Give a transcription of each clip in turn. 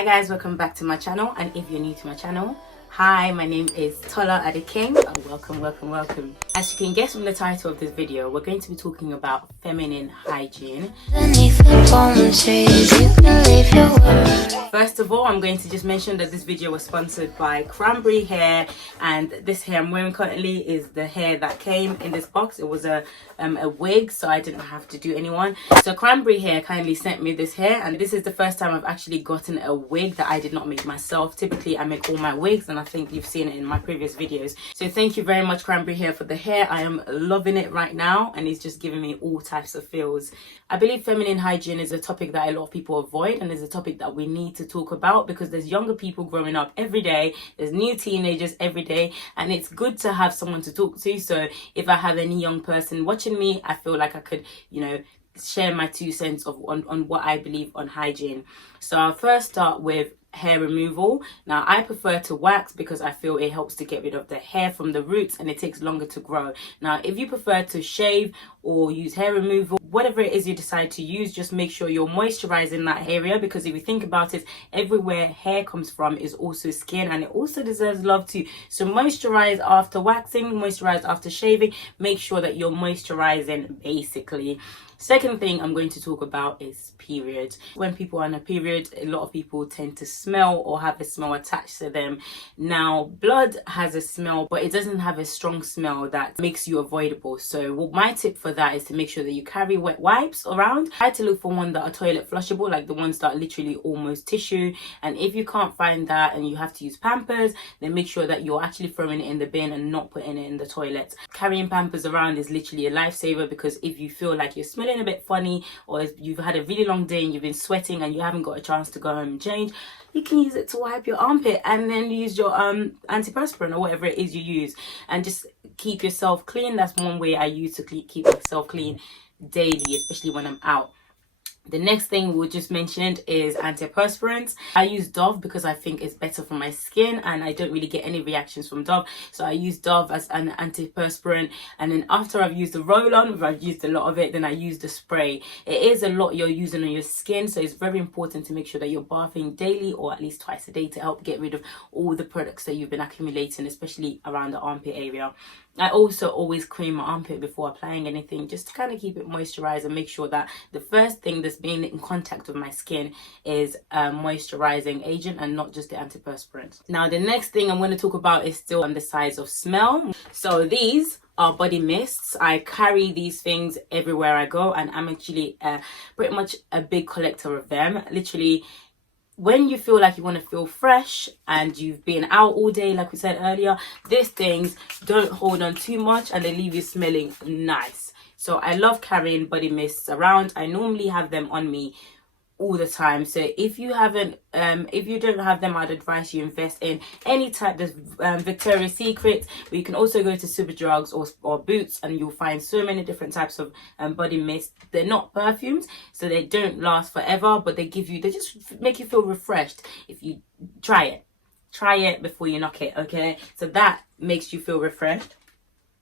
Hi guys, welcome back to my channel, and if you're new to my channel, hi, my name is Tola Adeking. Welcome. As you can guess from the title of this video, we're going to be talking about feminine hygiene. First of all, I'm going to just mention that this video was sponsored by Cranberry hair, and this hair I'm wearing currently is the hair that came in this box. It was a wig, so I didn't have to do any one. So Cranberry hair kindly sent me this hair, and this is the first time I've actually gotten a wig that I did not make myself. Typically I make all my wigs, and I think you've seen it in my previous videos. So thank you very much, Cranberry hair, for the hair. I am loving it right now, and it's just giving me all types of feels. I believe feminine hygiene is a topic that a lot of people avoid, and is a topic that we need to talk about because there's younger people growing up every day, there's new teenagers every day, and it's good to have someone to talk to. So if I have any young person watching me, I feel like I could, share my 2 cents on what I believe on hygiene. So I'll first start with hair removal. Now I prefer to wax because I feel it helps to get rid of the hair from the roots, and it takes longer to grow. Now if you prefer to shave or use hair removal, whatever it is you decide to use, just make sure you're moisturizing that area, because if you think about it, everywhere hair comes from is also skin, and it also deserves love too. So moisturize after waxing, moisturize after shaving, make sure that you're moisturizing basically. Second thing I'm going to talk about is periods. When people are on a period, a lot of people tend to smell or have a smell attached to them. Now blood has a smell, but it doesn't have a strong smell that makes you avoidable. So my tip for that is to make sure that you carry wet wipes around. Try to look for one that are toilet flushable, like the ones that are literally almost tissue. And if you can't find that and you have to use Pampers, then make sure that you're actually throwing it in the bin and not putting it in the toilet. Carrying Pampers around is literally a lifesaver, because if you feel like you're smelling a bit funny, or if you've had a really long day and you've been sweating and you haven't got a chance to go home and change, you can use it to wipe your armpit, and then use your antiperspirant or whatever it is you use, and just keep yourself clean. That's one way I use to keep myself clean daily, especially when I'm out. The next thing we just mentioned is antiperspirants. I use Dove because I think it's better for my skin, and I don't really get any reactions from Dove, so I use Dove as an antiperspirant. And then after I've used the roll-on, if I've used a lot of it, then I use the spray. It is a lot you're using on your skin, so it's very important to make sure that you're bathing daily, or at least twice a day, to help get rid of all the products that you've been accumulating, especially around the armpit area. I also always cream my armpit before applying anything, just to kind of keep it moisturized and make sure that the first thing that's being in contact with my skin is a moisturizing agent and not just the antiperspirant. Now the next thing I'm going to talk about is still on the sides of smell. So these are body mists. I carry these things everywhere I go, and I'm actually pretty much a big collector of them. Literally, when you feel like you want to feel fresh and you've been out all day, like we said earlier, these things don't hold on too much and they leave you smelling nice. So I love carrying body mists around. I normally have them on me all the time. So if you haven't, if you don't have them, I'd advise you invest in any type of Victoria's Secret, but you can also go to Superdrugs or Boots, and you'll find so many different types of body mist. They're not perfumes, so they don't last forever, but they just make you feel refreshed. If you try it before you knock it, okay? So that makes you feel refreshed.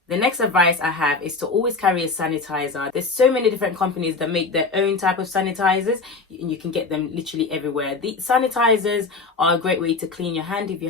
The next advice I have is to always carry a sanitizer. There's so many different companies that make their own type of sanitizers, and you can get them literally everywhere. The sanitizers are a great way to clean your hand if you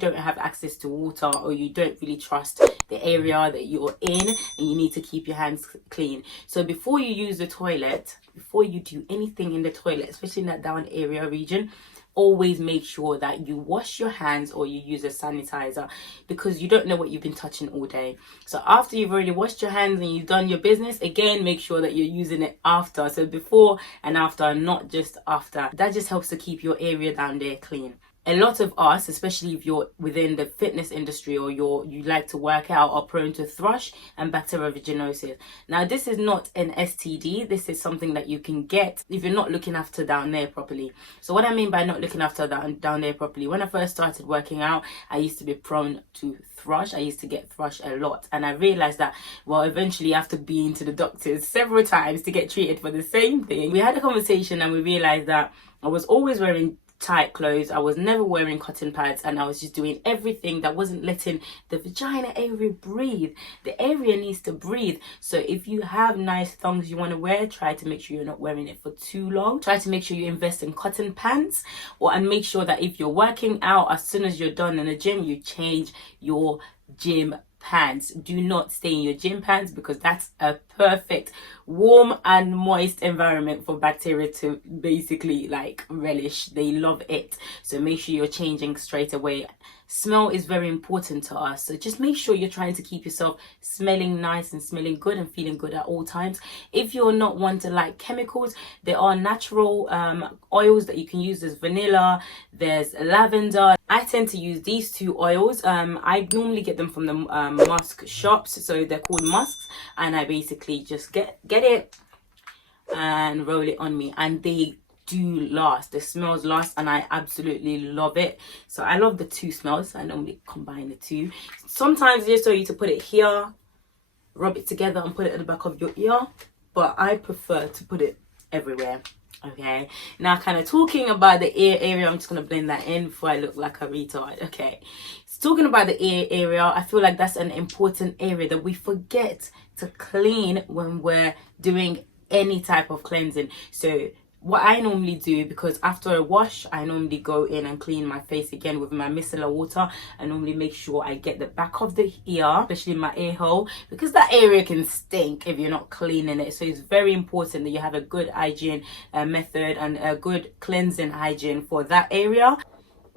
don't have access to water, or you don't really trust the area that you're in and you need to keep your hands clean. So before you use the toilet, before you do anything in the toilet, especially in that down area region, always make sure that you wash your hands or you use a sanitizer, because you don't know what you've been touching all day. So after you've already washed your hands and you've done your business, again, make sure that you're using it after. So before and after, not just after. That just helps to keep your area down there clean. A lot of us, especially if you're within the fitness industry or you like to work out, are prone to thrush and bacterial vaginosis. Now this is not an STD. This is something that you can get if you're not looking after down there properly. So what I mean by not looking after down there properly, when I first started working out, I used to be prone to thrush. I used to get thrush a lot, and I realized that, well, eventually after being to the doctors several times to get treated for the same thing, we had a conversation and we realized that I was always wearing tight clothes. I was never wearing cotton pads, and I was just doing everything that wasn't letting the vagina area breathe. The area needs to breathe. So if you have nice thongs you want to wear, try to make sure you're not wearing it for too long. Try to make sure you invest in cotton pants, and make sure that if you're working out, as soon as you're done in the gym, you change your gym pants. Do not stay in your gym pants, because that's a perfect warm and moist environment for bacteria to basically like relish. They love it. So make sure you're changing straight away. Smell is very important to us, so just make sure you're trying to keep yourself smelling nice and smelling good and feeling good at all times. If you're not one to like chemicals, there are natural oils that you can use. There's vanilla, there's lavender. I tend to use these two oils. I normally get them from the musk shops, so they're called musks, and I basically just get it and roll it on me, and they do last. The smells last, and I absolutely love it. So I love the two smells. I normally combine the two. Sometimes just so you to put it here, rub it together and put it at the back of your ear, but I prefer to put it everywhere. Okay, now kind of talking about the ear area, I'm just gonna blend that in before I look like a retard. Okay, so talking about the ear area, I feel like that's an important area that we forget to clean when we're doing any type of cleansing. So what I normally do, because after a wash, I normally go in and clean my face again with my micellar water. I normally make sure I get the back of the ear, especially my ear hole, because that area can stink if you're not cleaning it. So it's very important that you have a good hygiene method and a good cleansing hygiene for that area.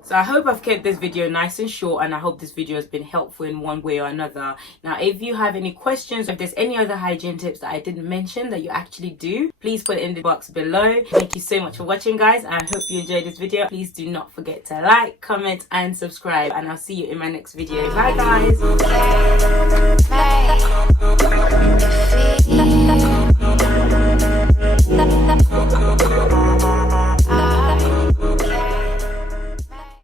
So I hope I've kept this video nice and short, and I hope this video has been helpful in one way or another. Now, if you have any questions, if there's any other hygiene tips that I didn't mention that you actually do, please put it in the box below. Thank you so much for watching, guys. I hope you enjoyed this video. Please do not forget to like, comment, and subscribe, and I'll see you in my next video. Bye, guys.